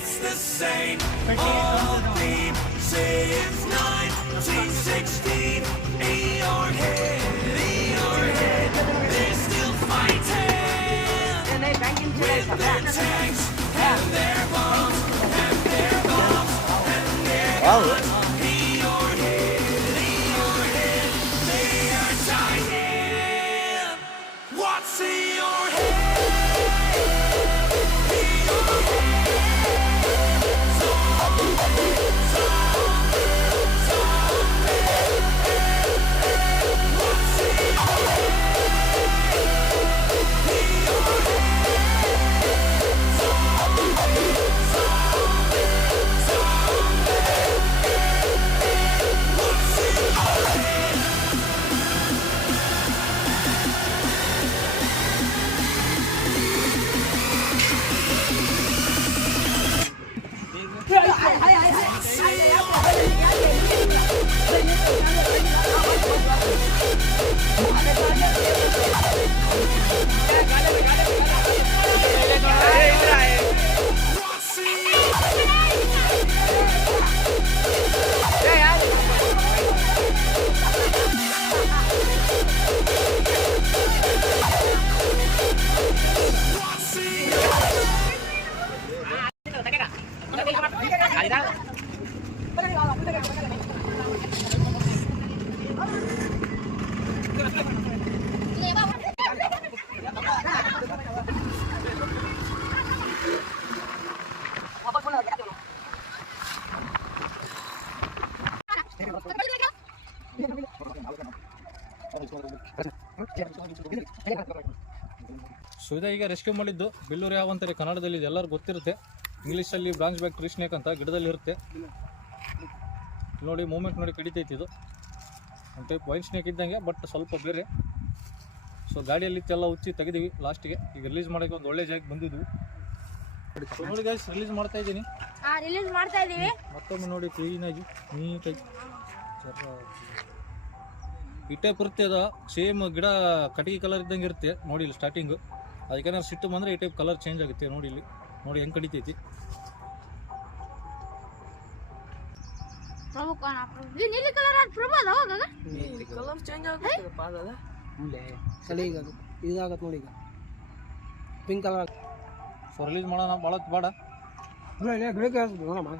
it's the same old theme since 1916. In your head, they're still fighting with their tanks and their bombs and their bombs and their guns. In your head, they are dying. What's in your head? So ಈಗ rescue ಮಾಡಿದ್ದು ಬಿಲ್ಲೂರು ಯಾವ ಅಂತಾರೆ ಕನ್ನಡದಲ್ಲಿ ಎಲ್ಲರೂ ಗೊತ್ತಿರುತ್ತೆ, ಇಂಗ್ಲೀಷಲ್ಲಿ branch back tree snake ಅಂತ ಗಿಡದಲ್ಲಿ ಇರುತ್ತೆ ನೋಡಿ. ಮೂಮೆಂಟ್ ನೋಡಿ ಕಡಿತೈತಿ. ಇದು ಒಂದು ಟೈಪ್ ವೈನ್ ಸ್ನೇಕ್ ಇದ್ದಂಗೆ ಬಟ್ ಸ್ವಲ್ಪ ಬೇರೆ. ಸೊ ಗಾಡಿಯಲ್ಲಿ ಎಲ್ಲ ಉಚ್ಚಿ ತೆಗೆದಿವಿ ಲಾಸ್ಟಿಗೆ. ಈಗ ರಿಲೀಸ್ ಮಾಡೋಕ್ಕೆ ಒಂದು ಒಳ್ಳೆ ಜಾಗಕ್ಕೆ ಬಂದಿದ್ವಿ ನೋಡಿ ಗೈಸ್. ರಿಲೀಸ್ ಮಾಡ್ತಾ ಇದ್ದೀನಿ, ಮತ್ತೊಮ್ಮೆ ನೋಡಿ ಕ್ಲೀನಾಗಿ ನೀಟಾಗಿ ಈ ಟೈಪ್ ಇರುತ್ತೆ. ಅದು ಸೇಮ್ ಗಿಡ ಕಟ್ಟಿಗೆ ಕಲರ್ ಇದ್ದಂಗೆ ಇರುತ್ತೆ ನೋಡಿ. ಇಲ್ಲಿ ಸ್ಟಾರ್ಟಿಂಗು ಅದಕ್ಕೆ ನಾವು ಸಿಟ್ಟು ಬಂದರೆ ಈ ಟೈಪ್ ಕಲರ್ ಚೇಂಜ್ ಆಗುತ್ತೆ ನೋಡಿ. ಇಲ್ಲಿ ನೋಡಿ ಹೆಂಗೆ ಕಡಿತೈತಿ. ಇದಾಗತ್ತೆ ನೋಡಿ ಈಗ ಪಿಂಕ್ ಕಲರ್. ಸೊ ರಿಲೀಸ್ ಮಾಡೋಣ ಭಾಳ ಬೇಡ. ನೋಡಮ್ಮ